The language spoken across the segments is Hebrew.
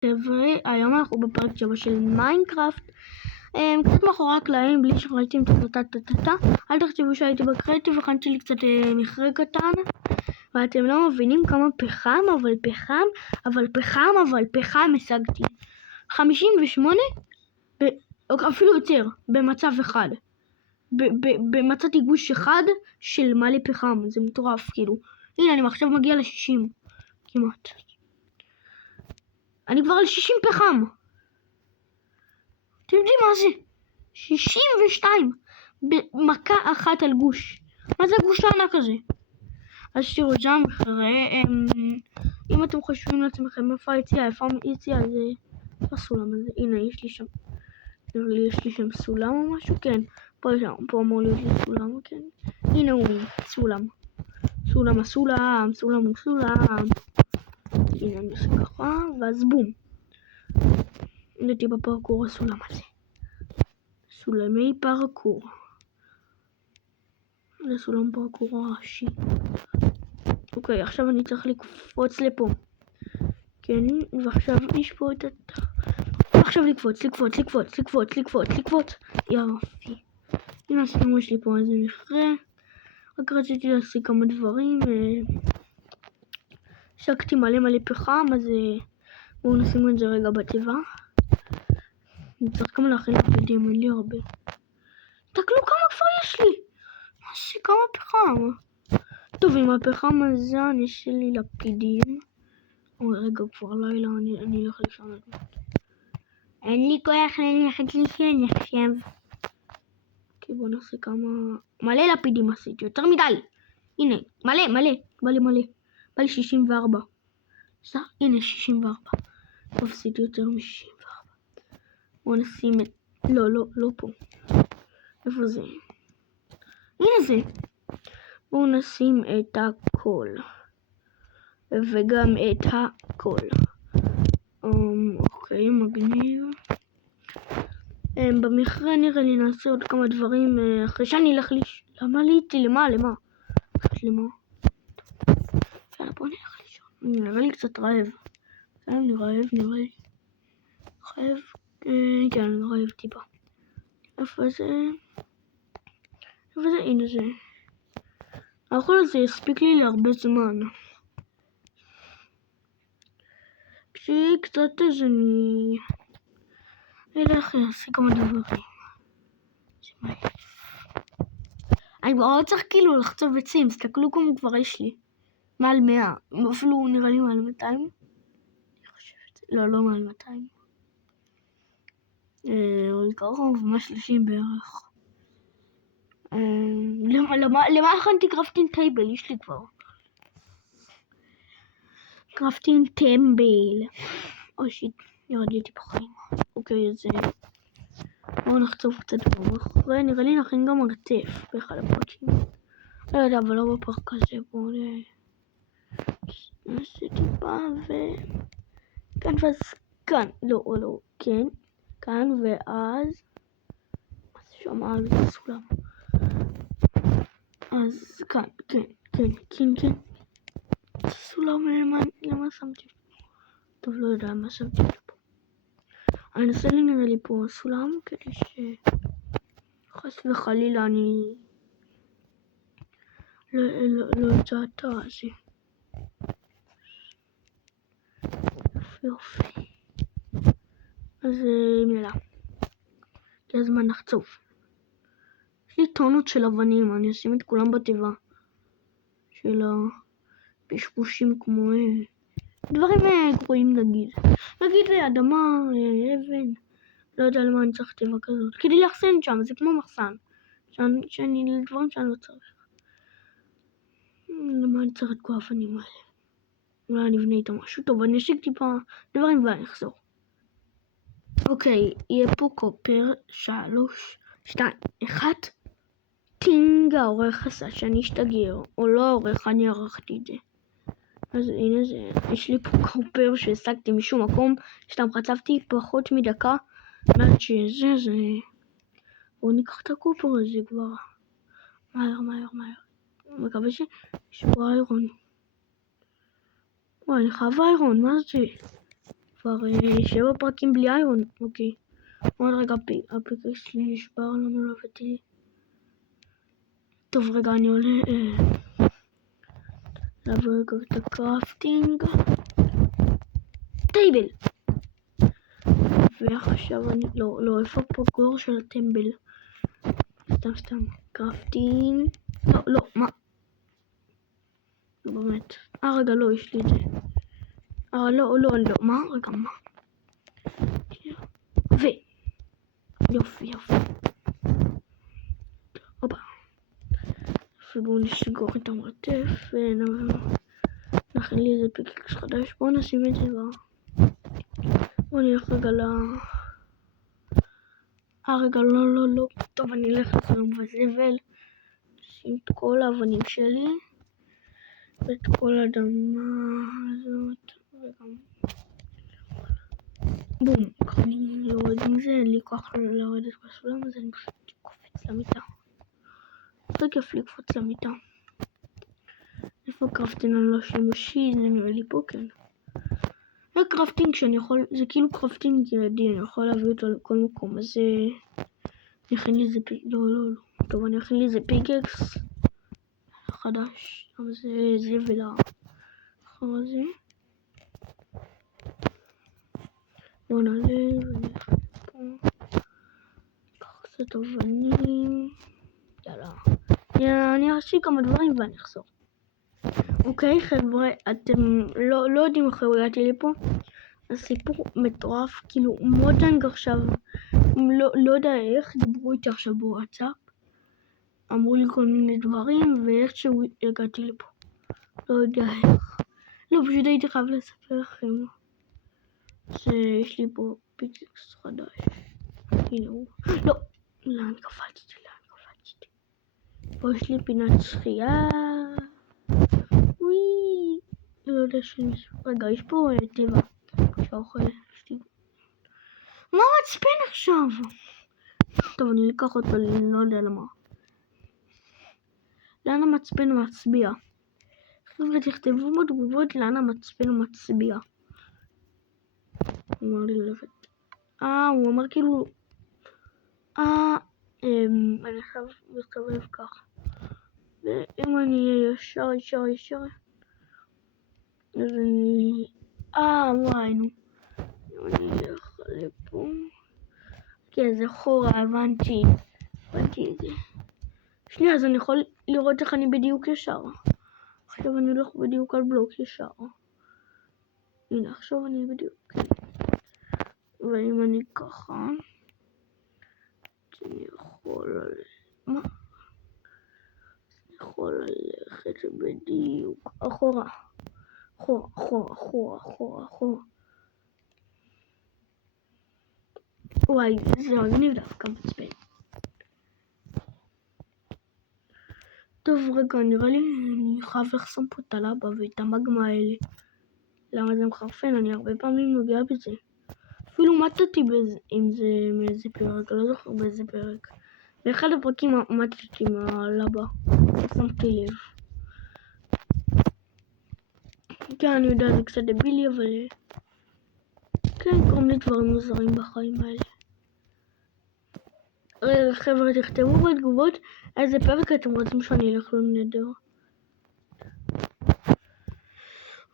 חבר'ה, היום אנחנו בפרק 7 של מיינקראפט. קצת מאחורי הקלעים, בלי שראיתם אל תחשבו שהייתי בקריאטיב, הכנתי לי קצת מכרה קטן, ואתם לא מבינים כמה פחם השגתי. 58 אפילו יותר במצב אחד. במצאתי גוש אחד של מלא פחם, זה מטורף כאילו. הנה, אני עכשיו מגיע ל-60 כמעט. אני כבר על 60 פחם. אתם יודעים מה זה? 62 במכה אחת על גוש. מה זה גוש הענק הזה? אז תראו, זה המכרה. אם אתם חושבים לעצמכם איפה היציאה, זה הסולם הזה. הנה, יש לי שם, יש לי שם סולם או משהו? כן, פה אמור להיות לי סולם, כן. הנה הוא, סולם. סולם. הנה אני עושה ככה, ואז בום. נהייתי בפרקור הסולם הזה. סולמי פרקור. זה סולם פרקור הראשי. אוקיי, עכשיו אני צריך לקפוץ לפה. כן, ועכשיו יש פה את עכשיו לקפוץ. יופי. הנה הסתמו, יש לי פה איזה מכרה. רק רציתי להשיג כמה דברים. השגתי מלא פחם, אז בואו נשים את זה רגע בטבע. אני צריך כמה להכין לפידים, אין לי הרבה. תקלו כמה כבר יש לי! מה כמה פחם? טוב, עם הפחם הזה יש לי לפידים. רגע, כבר לילה, אני אלך לישון. אין לי כוח ללכת לישון עכשיו. אוקיי, בואו נעשה כמה... מלא לפידים עשיתי, יותר מדי! הנה, מלא. בא לי 64. הנה 64. טוב, עשיתי יותר מ-64. בואו נשים את... לא פה. איפה זה? הנה זה. בואו נשים את הכל. וגם את הכל. אוקיי, מגניב. במכרה נראה לי נעשה עוד כמה דברים אחרי שאני אלך למה עליתי? למה? למה? יאללה, בוא נלך לישון. נראה לי קצת רעב. אני רעב. כן, אני רעב טיפה. איפה זה? הנה זה. האוכל הזה יספיק לי להרבה זמן. קצת אז אני אלך לעשות כמה דברים. אני כבר צריך כאילו לחצוב עצים, תסתכלו כמה כבר יש לי. מעל 100, אפילו נראה לי מעל 200. אני חושבת, לא מעל 200. עוד קרוב, 130 בערך. למה הכנתי קרפטינג טייבל? יש לי כבר. קרפטינג טייבל. או שיט, ירדתי בחיים. אוקיי, אז בואו נחצוב קצת במחרה. נראה לי נכין גם מרתף באחד הפרקים. לא יודע, אבל לא בפרק הזה. בואו נעשה טיפה כאן ואז כאן. לא, כן. כאן ואז שם זה סולם. אז כאן, כן. סולם למה שמתי פה? טוב, לא יודע מה שמתי פה. אני אנסה נראה לי פה סולם כדי חס וחלילה אני לא יוצא את זה. יופי. אז מילה. זה הזמן לחצוב. יש לי טונות של אבנים, אני אשים את כולם בתיבה. של הפשפושים כמו דברים גרועים נגיד אדמה, אבן. לא יודע למה אני צריך תיבה כזאת. כדי לאחסן שם, זה כמו מחסן. לדברים שאני לא צריך. למה אני צריך את כל האבנים האלה? אולי אני אבנה איתם משהו טוב, אני אשיג טיפה דברים ואני אחזור. אוקיי, יהיה פה קופר 3, 2, 1. טינג, העורך עשה שאני אשתגר, או לא העורך, אני ערכתי את זה. אז הנה זה, יש לי פה קופר שהשגתי משום מקום, סתם חצבתי פחות מדקה, מעט שזה, בואו ניקח את הקופר הזה כבר. מהר. מקווה שיש פה איירון. וואי, אני חייב איירון, מה זה? כבר 7 פרקים בלי איירון, אוקיי. עוד רגע הפיקקס שלי נשבר, למה לא הבאתי? טוב רגע, אני עולה לעבור רגע את הקראפטינג. טייבל! ועכשיו אני, לא, איפה הפרקור של הטמבל? סתם, קראפטינג. לא, מה? לא באמת. רגע, לא, יש לי את זה. לא, מה? רגע, מה? יופי. הופה. ובואו נסגור את המרתף ונכין לי איזה פיקקס חדש. בואו נשים את זה בואו נלך רגע רגע, לא. טוב, אני אלך לצלם בזבל. נשים את כל האבנים שלי ואת כל האדמה הזאת וגם בום. אני יורד עם זה, אין לי כוח לרדת בסולם, אז אני פשוט קופץ למיטה. זה כיף לקפוץ למיטה. איפה קראפטינג אני לא שימושי? זה נראה לי פה, כן. זה קראפטינג שאני יכול, זה כאילו קראפטינג ידי, אני יכול להביא אותו לכל מקום, אז אני אכין לי איזה לא. טוב, אני אכין לי איזה פיקקס חדש, אבל זה ולאחר הזה. בואו נעלה ונלך פה. קח קצת אבנים. יאללה. אני אעשה כמה דברים ואני אחזור. אוקיי חבר'ה, אתם לא יודעים איך הגעתי לפה. הסיפור מטורף, כאילו מודנג עכשיו, לא יודע איך, דיברו איתי עכשיו בוואטסאפ, אמרו לי כל מיני דברים, ואיכשהו הגעתי לפה. לא יודע איך. לא, פשוט הייתי חייב לספר לכם שיש לי פה פיקקס חדש. הנה הוא. לא, לאן קפצתי? פה יש לי פינת שחייה. וואי. לא יודע רגע, יש פה טבע שאוכל. מה מצפן עכשיו? טוב, אני אקח אותו, אני לא יודע למה. לאן המצפן מצביע? חבר'ה, תכתבו בתגובות לאן המצפן מצביע. הוא אמר לי ללכת. הוא אמר כאילו... אני חייב להסתובב ככה. ואם אני אהיה ישר, אז אני... וואי, נו. אם אני אלך לפה... כן, זה חורה, הבנתי את זה. שנייה, אז אני יכול לראות איך אני בדיוק ישר. עכשיו אני הולך בדיוק על בלוק ישר. הנה, עכשיו אני בדיוק. ואם אני ככה... אני יכול ללכת בדיוק אחורה. אחורה. וואי, זה מגניב דווקא מצפן. טוב רגע, נראה לי אני חייב לחסום פה את הלבה ואת המגמה האלה. למה זה מחרפן? אני הרבה פעמים נוגע בזה. אפילו מתתי עם זה מאיזה פרק, לא זוכר באיזה פרק. באחד הפרקים מתתי עם הלבה, שמתי לב. כן, אני יודע, זה קצת דבילי, אבל... כן, קוראים לי דברים מוזרים בחיים האלה. חבר'ה, תכתבו בתגובות איזה פרק אתם רוצים שאני אלך לנדר.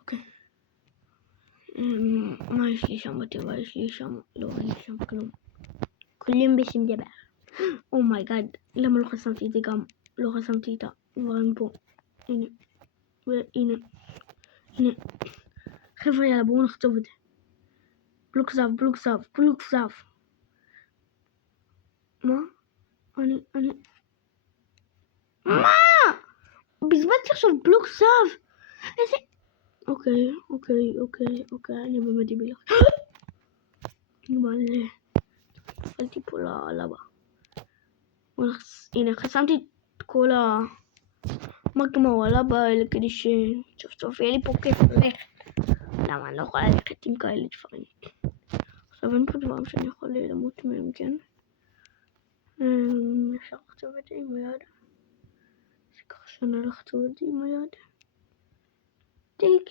אוקיי. מה יש לי שם בטבע? יש לי שם... לא, אין לי שם כלום. כלים בשם דבר. אומייגאד, למה לא חסמתי את זה גם? לא חסמתי את הדברים פה. הנה. והנה. חבר'ה, יאללה, בואו נחצוב את זה. בלוק זהב. מה? אני... מה? בזבזתי עכשיו בלוק זהב. איזה... אוקיי, אני באמת דיביל. נפלתי פה ללבה. הנה, חסמתי את כל המגמה או הלבה האלה כדי שסוף יהיה לי פה כיף ללכת. למה אני לא יכולה ללכת עם כאלה דברים? עכשיו אין פה דברים שאני יכול למות מהם, כן? אפשר לחצוב את זה עם היד. זה ככה שונה לחצוב את זה עם היד. טיק.